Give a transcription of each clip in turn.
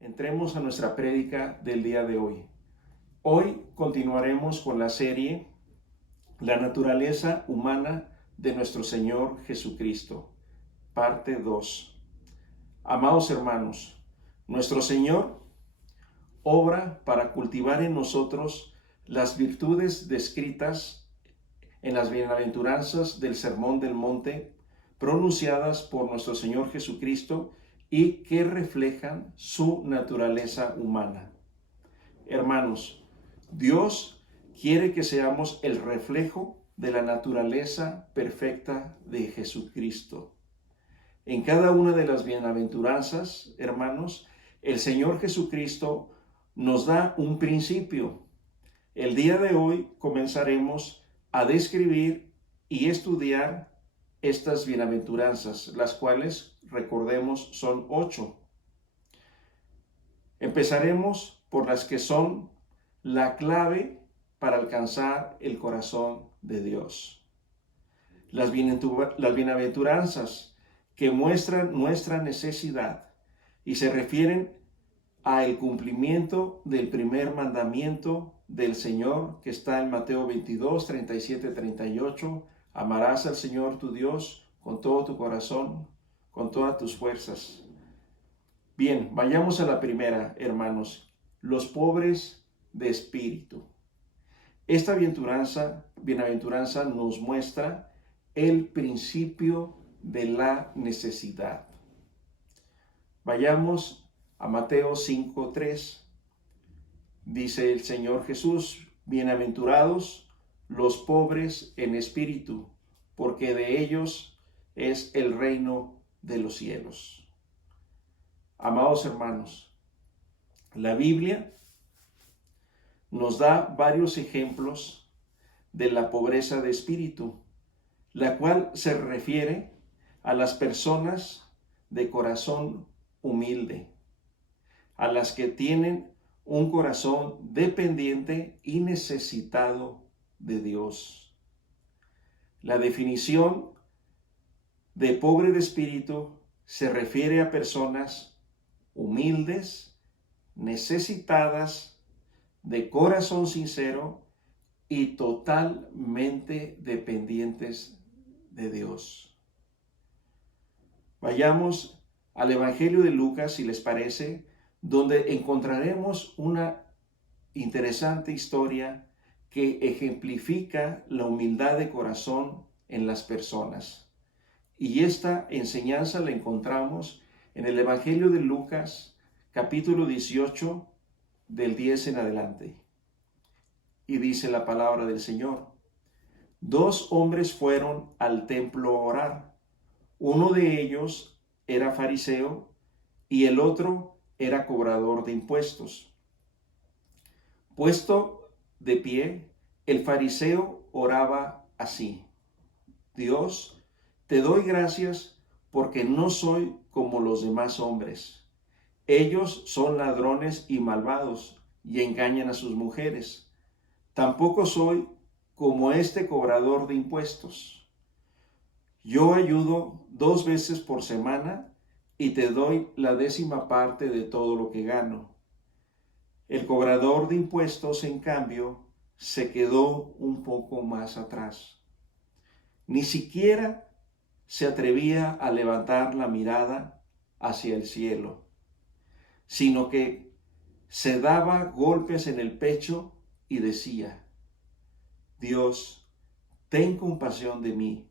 Entremos a nuestra prédica del día de hoy. Hoy continuaremos con la serie La naturaleza humana de nuestro Señor Jesucristo, parte 2. Amados hermanos, nuestro Señor obra para cultivar en nosotros las virtudes descritas en las bienaventuranzas del Sermón del Monte, pronunciadas por nuestro Señor Jesucristo y que reflejan su naturaleza humana. Hermanos, Dios quiere que seamos el reflejo de la naturaleza perfecta de Jesucristo. En cada una de las bienaventuranzas, hermanos, el Señor Jesucristo nos da un principio. El día de hoy comenzaremos a describir y estudiar estas bienaventuranzas, las cuales, recordemos, son 8. Empezaremos por las que son la clave para alcanzar el corazón de Dios. Las bienaventuranzas que muestran nuestra necesidad y se refieren al cumplimiento del primer mandamiento del Señor que está en Mateo 22, 37, 38. Amarás al Señor tu Dios con todo tu corazón, con todas tus fuerzas. Bien, vayamos a la primera, hermanos. Los pobres de espíritu. Esta bienaventuranza nos muestra el principio de la necesidad. Vayamos a Mateo 5:3. Dice el Señor Jesús: bienaventurados los pobres en espíritu, porque de ellos es el reino de los cielos. Amados hermanos, la Biblia nos da varios ejemplos de la pobreza de espíritu, la cual se refiere a las personas de corazón humilde, a las que tienen un corazón dependiente y necesitado de Dios. La definición de pobre de espíritu se refiere a personas humildes, necesitadas, de corazón sincero y totalmente dependientes de Dios. Vayamos al Evangelio de Lucas, si les parece, donde encontraremos una interesante historia que ejemplifica la humildad de corazón en las personas. Y esta enseñanza la encontramos en el Evangelio de Lucas, capítulo 18, del 10 en adelante. Y dice la palabra del Señor: 2 hombres fueron al templo a orar. Uno de ellos era fariseo y el otro era cobrador de impuestos. Puesto de pie, el fariseo oraba así: Dios, te doy gracias porque no soy como los demás hombres. Ellos son ladrones y malvados y engañan a sus mujeres. Tampoco soy como este cobrador de impuestos. Yo ayudo 2 veces por semana y te doy la 10ª parte de todo lo que gano. El cobrador de impuestos, en cambio, se quedó un poco más atrás. Ni siquiera se atrevía a levantar la mirada hacia el cielo, sino que se daba golpes en el pecho y decía: Dios, ten compasión de mí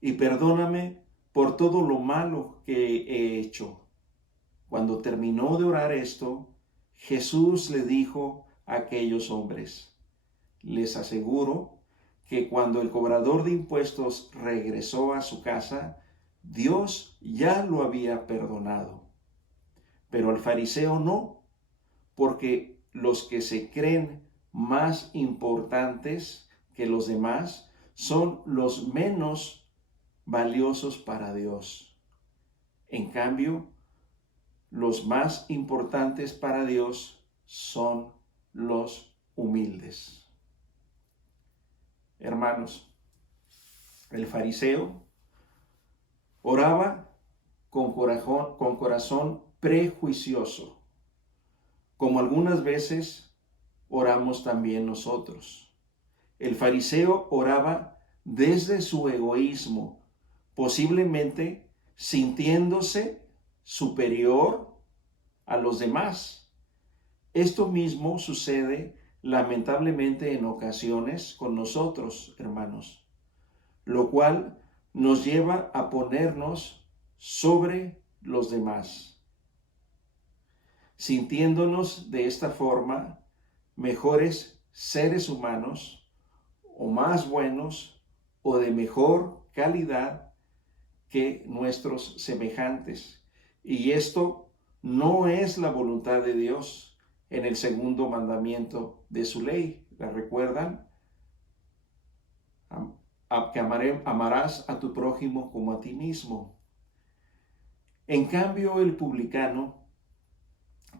y perdóname por todo lo malo que he hecho. Cuando terminó de orar esto, Jesús le dijo a aquellos hombres: les aseguro que cuando el cobrador de impuestos regresó a su casa, Dios ya lo había perdonado. Pero al fariseo no, porque los que se creen más importantes que los demás son los menos valiosos para Dios. En cambio, los más importantes para Dios son los humildes. Hermanos, el fariseo oraba con corazón prejuicioso, como algunas veces oramos también nosotros. El fariseo oraba desde su egoísmo, posiblemente sintiéndose superior a los demás. Esto mismo sucede lamentablemente en ocasiones con nosotros, hermanos, lo cual nos lleva a ponernos sobre los demás, sintiéndonos de esta forma mejores seres humanos o más buenos o de mejor calidad que nuestros semejantes. Y esto no es la voluntad de Dios en el segundo mandamiento de su ley. ¿La recuerdan? Que amarás a tu prójimo como a ti mismo. En cambio, el publicano,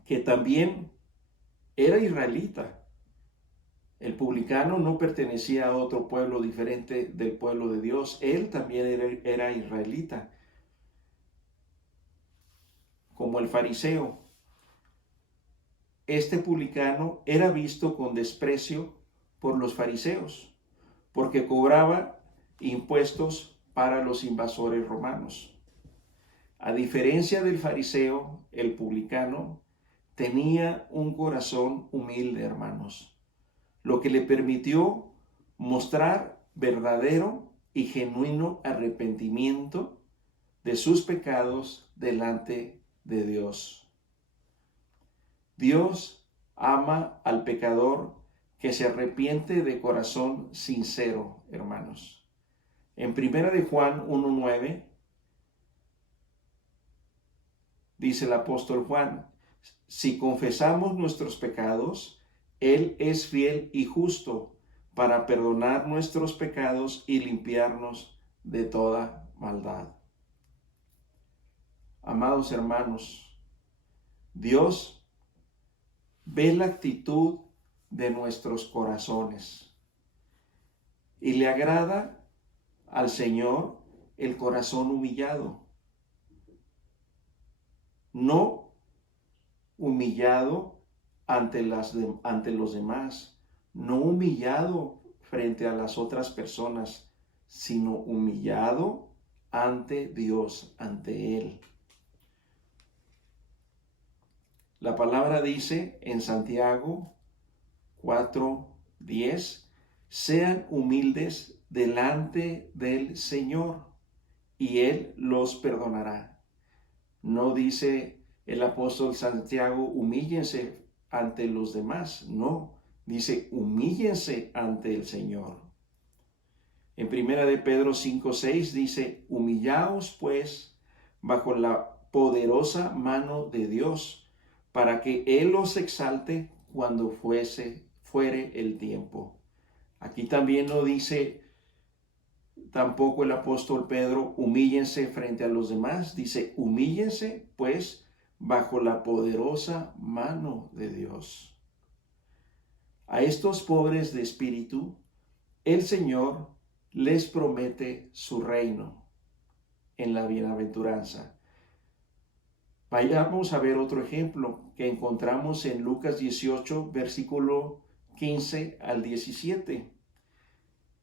que también era israelita, el publicano no pertenecía a otro pueblo diferente del pueblo de Dios, él también era israelita, como el fariseo. Este publicano era visto con desprecio por los fariseos, porque cobraba impuestos para los invasores romanos. A diferencia del fariseo, el publicano tenía un corazón humilde, hermanos, lo que le permitió mostrar verdadero y genuino arrepentimiento de sus pecados delante de Dios. Dios ama al pecador que se arrepiente de corazón sincero, hermanos. En 1 de Juan 1:9 dice el apóstol Juan: si confesamos nuestros pecados, Él es fiel y justo para perdonar nuestros pecados y limpiarnos de toda maldad. Amados hermanos, Dios ve la actitud de nuestros corazones y le agrada al Señor el corazón humillado, no humillado ante los demás, no humillado frente a las otras personas, sino humillado ante Dios, ante Él. La palabra dice en Santiago 4:10, sean humildes delante del Señor y Él los perdonará. No dice el apóstol Santiago, humíllense ante los demás. No, dice, humíllense ante el Señor. En 1 de Pedro 5:6 dice, humillaos pues bajo la poderosa mano de Dios, para que Él os exalte cuando fuere el tiempo. Aquí también no dice tampoco el apóstol Pedro, humíllense frente a los demás. Dice, humíllense pues bajo la poderosa mano de Dios. A estos pobres de espíritu, el Señor les promete su reino en la bienaventuranza. Vayamos a ver otro ejemplo que encontramos en Lucas 18, versículo 15 al 17.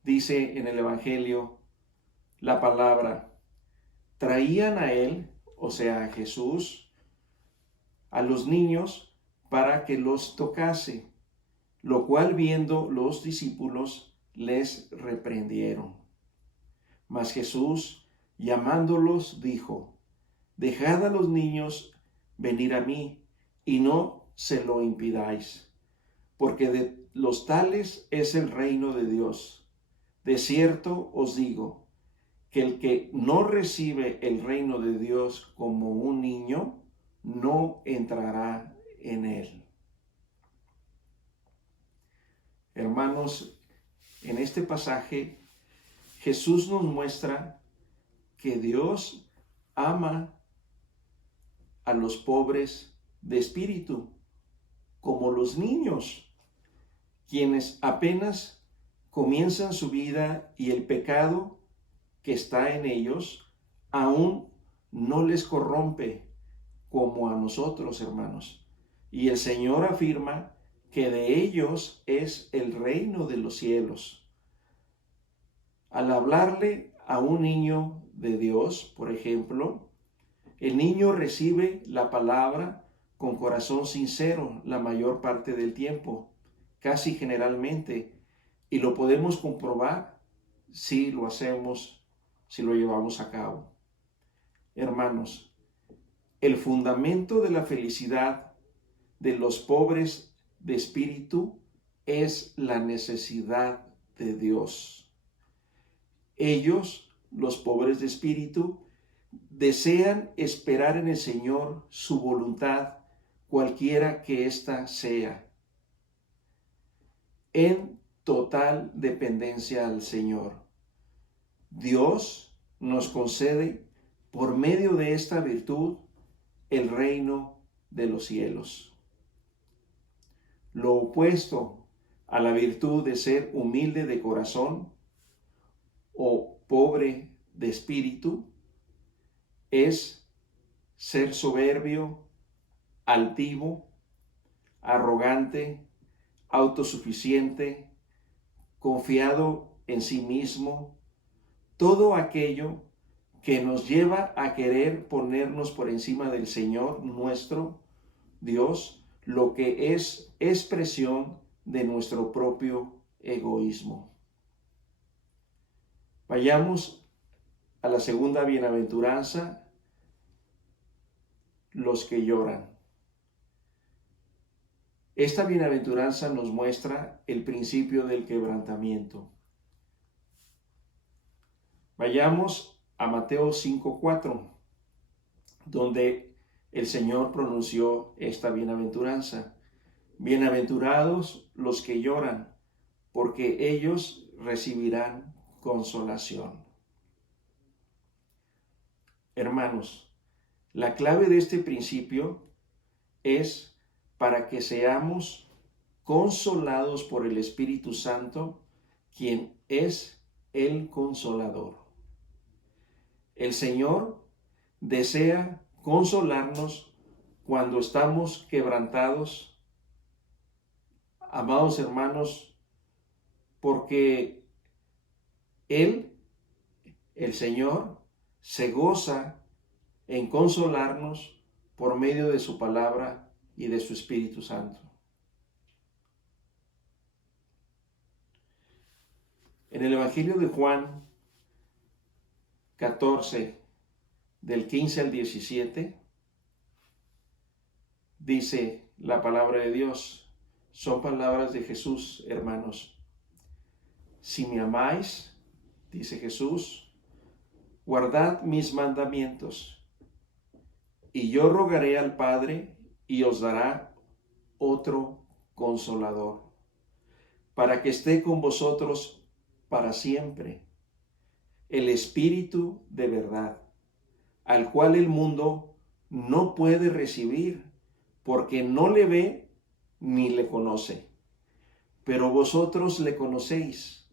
Dice en el Evangelio la palabra, traían a él, o sea, a Jesús, a los niños para que los tocase, lo cual viendo los discípulos les reprendieron. Mas Jesús, llamándolos, dijo, dejad a los niños venir a mí y no se lo impidáis, porque de los tales es el reino de Dios. De cierto os digo, que el que no recibe el reino de Dios como un niño, no entrará en él. Hermanos, en este pasaje Jesús nos muestra que Dios ama a los pobres de espíritu, como los niños, quienes apenas comienzan su vida y el pecado que está en ellos aún no les corrompe como a nosotros, hermanos, Y el Señor afirma que de ellos es el reino de los cielos. Al hablarle a un niño de Dios, por ejemplo, el niño recibe la palabra con corazón sincero la mayor parte del tiempo, casi generalmente, y lo podemos comprobar si lo hacemos, si lo llevamos a cabo. Hermanos, el fundamento de la felicidad de los pobres de espíritu es la necesidad de Dios. Ellos, los pobres de espíritu, desean esperar en el Señor su voluntad, cualquiera que ésta sea, en total dependencia al Señor. Dios nos concede, por medio de esta virtud, el reino de los cielos. Lo opuesto a la virtud de ser humilde de corazón o pobre de espíritu es ser soberbio, altivo, arrogante, autosuficiente, confiado en sí mismo, todo aquello que nos lleva a querer ponernos por encima del Señor nuestro Dios, lo que es expresión de nuestro propio egoísmo. Vayamos a la segunda bienaventuranza, los que lloran. Esta bienaventuranza nos muestra el principio del quebrantamiento. Vayamos a Mateo 5:4, donde el Señor pronunció esta bienaventuranza. Bienaventurados los que lloran, porque ellos recibirán consolación. Hermanos, la clave de este principio es para que seamos consolados por el Espíritu Santo, quien es el consolador. El Señor desea consolarnos cuando estamos quebrantados, amados hermanos, porque Él, el Señor, se goza en consolarnos por medio de su palabra y de su Espíritu Santo. En el Evangelio de Juan 14, del 15 al 17, dice la palabra de Dios, son palabras de Jesús, hermanos. Si me amáis, dice Jesús, guardad mis mandamientos, y yo rogaré al Padre, y os dará otro consolador, para que esté con vosotros para siempre, el Espíritu de verdad, al cual el mundo no puede recibir, porque no le ve ni le conoce. Pero vosotros le conocéis,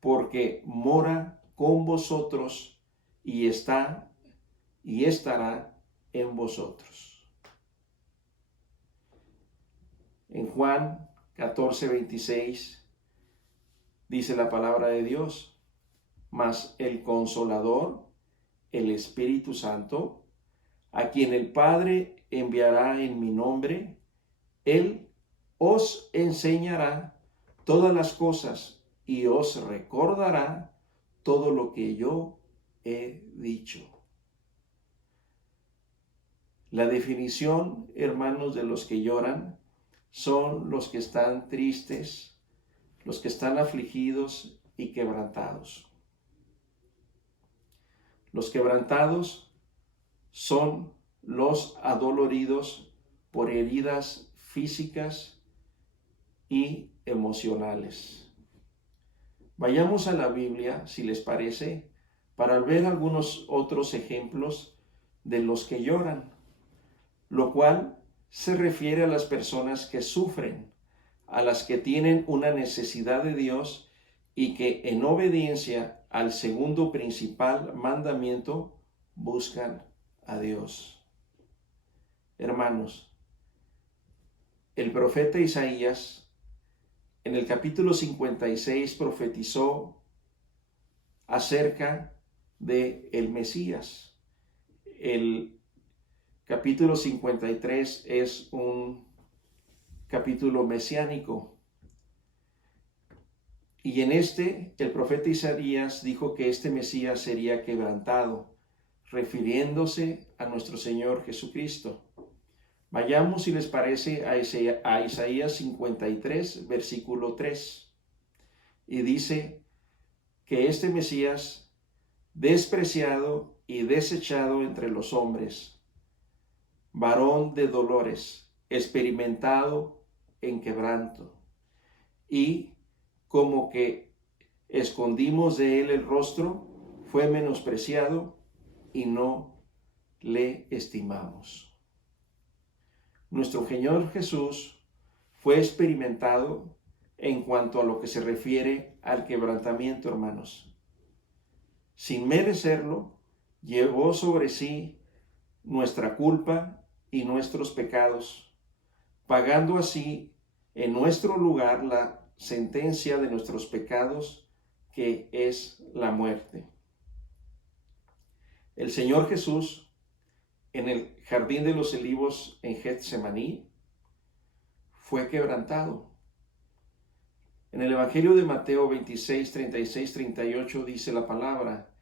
porque mora con vosotros y está y estará en vosotros. En Juan 14:26 dice la palabra de Dios, mas el Consolador, el Espíritu Santo, a quien el Padre enviará en mi nombre, Él os enseñará todas las cosas y os recordará todo lo que yo he dicho. La definición, hermanos, de los que lloran son los que están tristes, los que están afligidos y quebrantados. Los quebrantados son los adoloridos por heridas físicas y emocionales. Vayamos a la Biblia, si les parece, para ver algunos otros ejemplos de los que lloran, lo cual se refiere a las personas que sufren, a las que tienen una necesidad de Dios y que en obediencia al segundo principal mandamiento buscan a Dios. Hermanos, el profeta Isaías en el capítulo 56 profetizó acerca de el Mesías. El capítulo 53 es un capítulo mesiánico. Y en el profeta Isaías dijo que este Mesías sería quebrantado, refiriéndose a nuestro Señor Jesucristo. Vayamos, si les parece, a Isaías 53, versículo 3. Y dice que este Mesías, despreciado y desechado entre los hombres, varón de dolores, experimentado en quebranto, y como que escondimos de él el rostro, fue menospreciado y no le estimamos. Nuestro Señor Jesús fue experimentado en cuanto a lo que se refiere al quebrantamiento, hermanos. Sin merecerlo, llevó sobre sí nuestra culpa y nuestros pecados, pagando así en nuestro lugar la sentencia de nuestros pecados, que es la muerte. El Señor Jesús, en el jardín de los olivos en Getsemaní, fue quebrantado. En el Evangelio de Mateo 26, 36, 38 dice la palabra: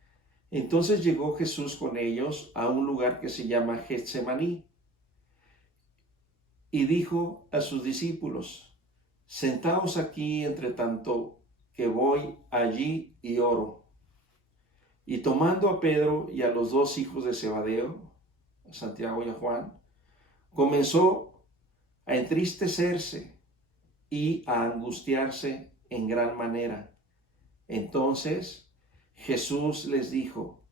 entonces llegó Jesús con ellos a un lugar que se llama Getsemaní y dijo a sus discípulos: sentaos aquí entre tanto que voy allí y oro. Y tomando a Pedro y a los dos hijos de Zebedeo, a Santiago y a Juan, comenzó a entristecerse y a angustiarse en gran manera. Entonces Jesús les dijo: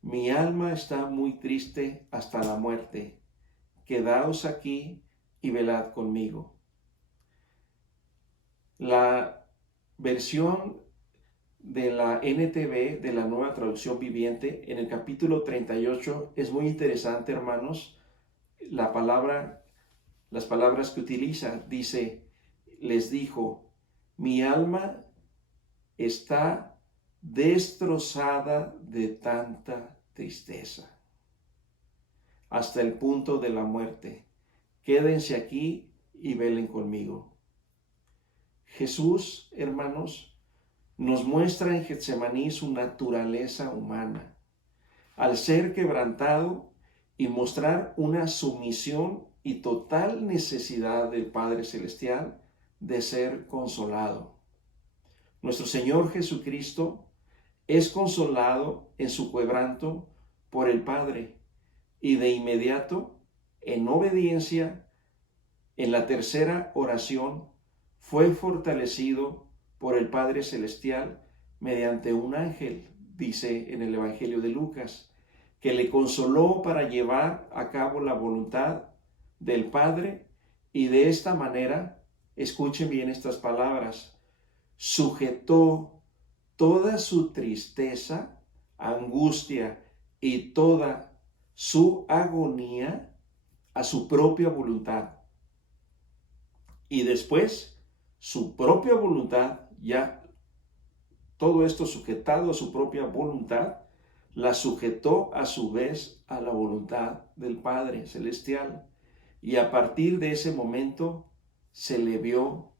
mi alma está muy triste hasta la muerte. Quedaos aquí y velad conmigo. La versión de la NTV, de la Nueva Traducción Viviente, en el capítulo 38 es muy interesante, hermanos. Las palabras que utiliza, dice: les dijo, mi alma está destrozada de tanta tristeza, hasta el punto de la muerte. Quédense aquí y velen conmigo. Jesús, hermanos, nos muestra en Getsemaní su naturaleza humana, al ser quebrantado y mostrar una sumisión y total necesidad del Padre Celestial de ser consolado. Nuestro Señor Jesucristo es consolado en su quebranto por el Padre, y de inmediato, en obediencia, en la tercera oración, fue fortalecido por el Padre Celestial mediante un ángel, dice en el Evangelio de Lucas, que le consoló para llevar a cabo la voluntad del Padre, y de esta manera, escuchen bien estas palabras, sujetó toda su tristeza, angustia y toda su agonía a su propia voluntad. Y después, su propia voluntad, ya todo esto sujetado a su propia voluntad, la sujetó a su vez a la voluntad del Padre Celestial. Y a partir de ese momento se le vio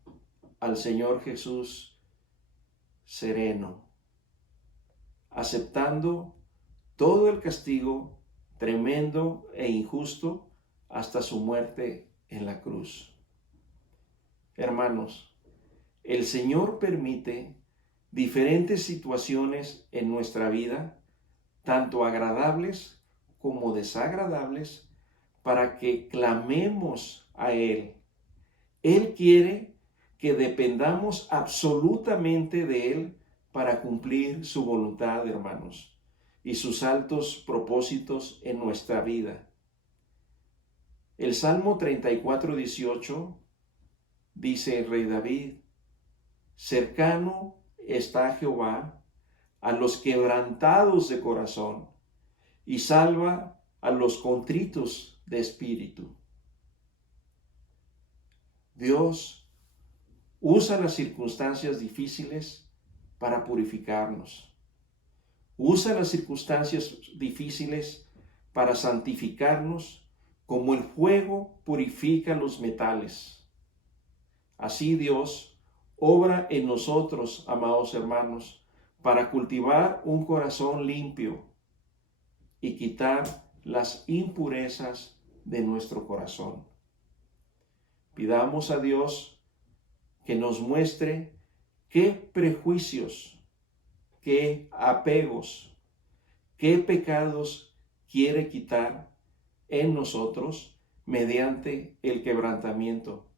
al Señor Jesús sereno, aceptando todo el castigo tremendo e injusto hasta su muerte en la cruz. Hermanos, el Señor permite diferentes situaciones en nuestra vida, tanto agradables como desagradables, para que clamemos a Él. Él quiere que dependamos absolutamente de Él para cumplir su voluntad, hermanos, y sus altos propósitos en nuestra vida. El Salmo 34, 18 dice el rey David: cercano está Jehová a los quebrantados de corazón y salva a los contritos de espíritu. Dios usa las circunstancias difíciles para purificarnos. Usa las circunstancias difíciles para santificarnos como el fuego purifica los metales. Así Dios obra en nosotros, amados hermanos, para cultivar un corazón limpio y quitar las impurezas de nuestro corazón. Pidamos a Dios que nos muestre qué prejuicios, qué apegos, qué pecados quiere quitar en nosotros mediante el quebrantamiento.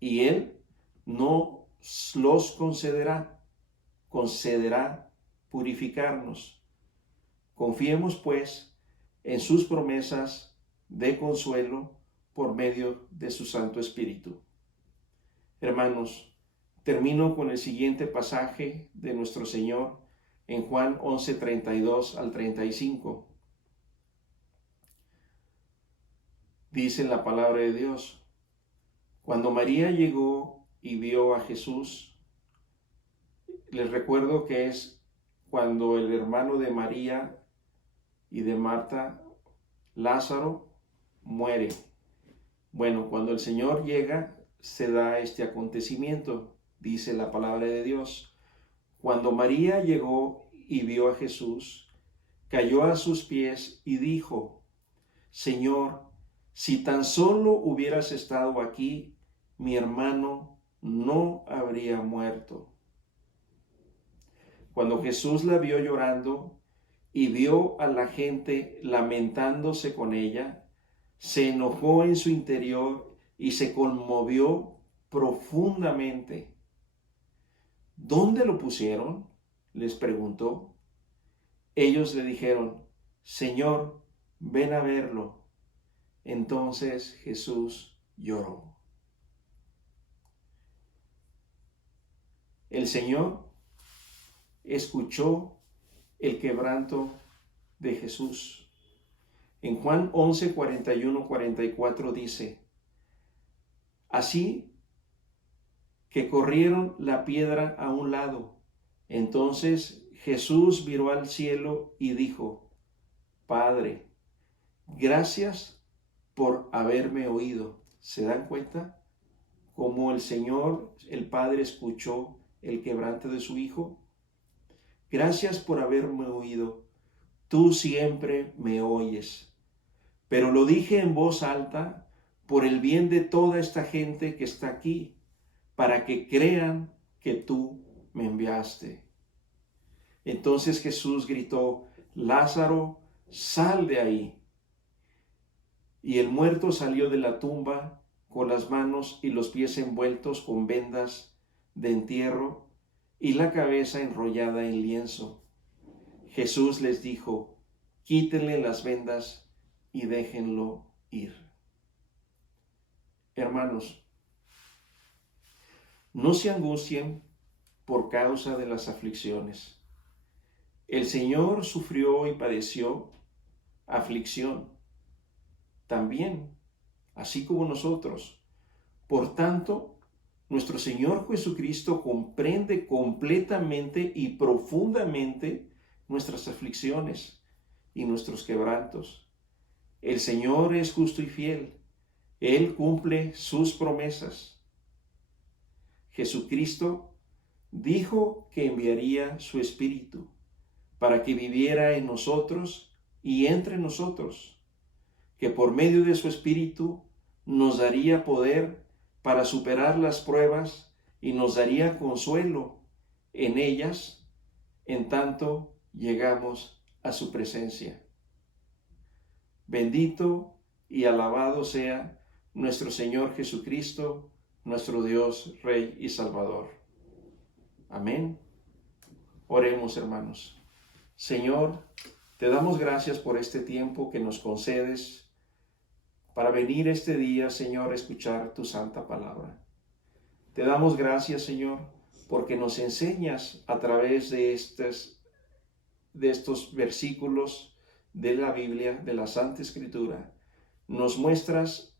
Y Él no los concederá purificarnos. Confiemos pues en sus promesas de consuelo por medio de su Santo Espíritu. Hermanos, termino con el siguiente pasaje de nuestro Señor en Juan 11, 32 al 35. Dice la palabra de Dios: cuando María llegó y vio a Jesús, les recuerdo que es cuando el hermano de María y de Marta, Lázaro, muere. Bueno, cuando el Señor llega, se da este acontecimiento, dice la palabra de Dios. Cuando María llegó y vio a Jesús, cayó a sus pies y dijo: Señor, si tan solo hubieras estado aquí, mi hermano no habría muerto. Cuando Jesús la vio llorando y vio a la gente lamentándose con ella, se enojó en su interior y se conmovió profundamente. ¿Dónde lo pusieron?, les preguntó. Ellos le dijeron: Señor, ven a verlo. Entonces Jesús lloró. El Señor escuchó el quebranto de Jesús. En Juan 11, 41, 44 dice: así que corrieron la piedra a un lado. Entonces Jesús miró al cielo y dijo: Padre, gracias por haberme oído. ¿Se dan cuenta cómo el Señor, el Padre, escuchó el quebranto de su Hijo? Gracias por haberme oído. Tú siempre me oyes. Pero lo dije en voz alta por el bien de toda esta gente que está aquí, para que crean que tú me enviaste. Entonces Jesús gritó: Lázaro, sal de ahí. Y el muerto salió de la tumba con las manos y los pies envueltos con vendas de entierro y la cabeza enrollada en lienzo. Jesús les dijo: quítenle las vendas y déjenlo ir. Hermanos, no se angustien por causa de las aflicciones. El Señor sufrió y padeció aflicción también, así como nosotros. Por tanto, nuestro Señor Jesucristo comprende completamente y profundamente nuestras aflicciones y nuestros quebrantos. El Señor es justo y fiel. Él cumple sus promesas. Jesucristo dijo que enviaría su Espíritu para que viviera en nosotros y entre nosotros, que por medio de su Espíritu nos daría poder para superar las pruebas y nos daría consuelo en ellas, en tanto llegamos a su presencia. Bendito y alabado sea nuestro Señor Jesucristo, nuestro Dios, Rey y Salvador. Amén. Oremos, hermanos. Señor, te damos gracias por este tiempo que nos concedes para venir este día, Señor, a escuchar tu santa palabra. Te damos gracias, Señor, porque nos enseñas a través de estos versículos de la Biblia, de la Santa Escritura. Nos muestras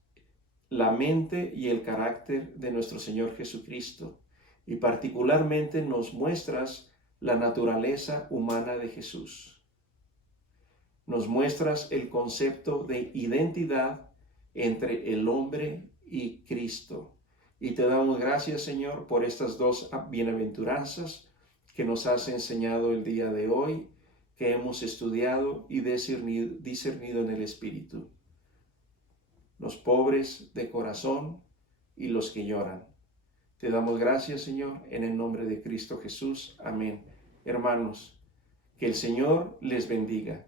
la mente y el carácter de nuestro Señor Jesucristo, y particularmente nos muestras la naturaleza humana de Jesús. Nos muestras el concepto de identidad entre el hombre y Cristo. Y te damos gracias, Señor, por estas dos bienaventuranzas que nos has enseñado el día de hoy, que hemos estudiado y discernido en el Espíritu. Los pobres de corazón y los que lloran. Te damos gracias, Señor, en el nombre de Cristo Jesús. Amén. Hermanos, que el Señor les bendiga.